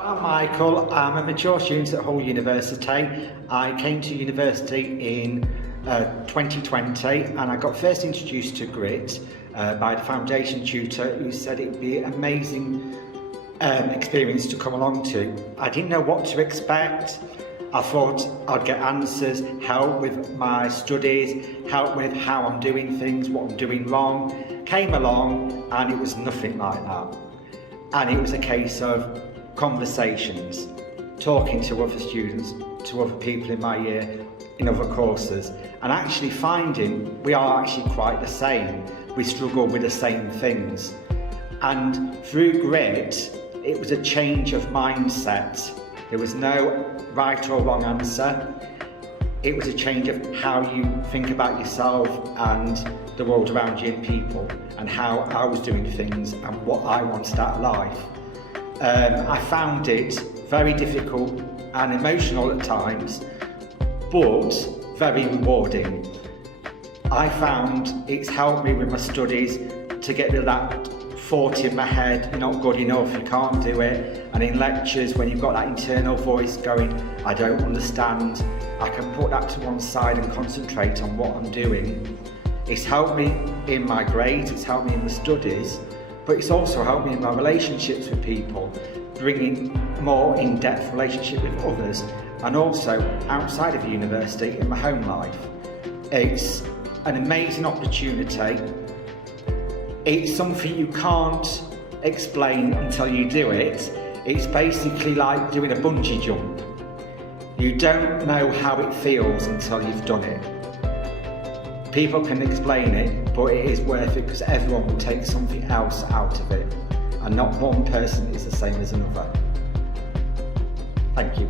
I'm Michael. I'm a mature student at Hull University. I came to university in 2020 and I got first introduced to grit by the foundation tutor who said it would be an amazing experience to come along to. I didn't know what to expect. I thought I'd get answers, help with my studies, help with how I'm doing things, what I'm doing wrong. Came along and it was nothing like that. And it was a case of conversations, talking to other students, to other people in my year, in other courses, and actually finding we are actually quite the same. We struggle with the same things. And through grit, it was a change of mindset. There was no right or wrong answer. It was a change of how you think about yourself and the world around you and people, and how I was doing things and what I wanted out of life. I found it very difficult and emotional at times, but very rewarding. I found it's helped me with my studies to get rid of that thought in my head, you're not good enough, you can't do it. And in lectures, when you've got that internal voice going, I don't understand, I can put that to one side and concentrate on what I'm doing. It's helped me in my grades, it's helped me in my studies, but it's also helped me in my relationships with people, bringing more in-depth relationship with others, and also outside of university in my home life. It's an amazing opportunity. It's something you can't explain until you do it. It's basically like doing a bungee jump. You don't know how it feels until you've done it. People can explain it, but it is worth it because everyone will take something else out of it, and not one person is the same as another. Thank you.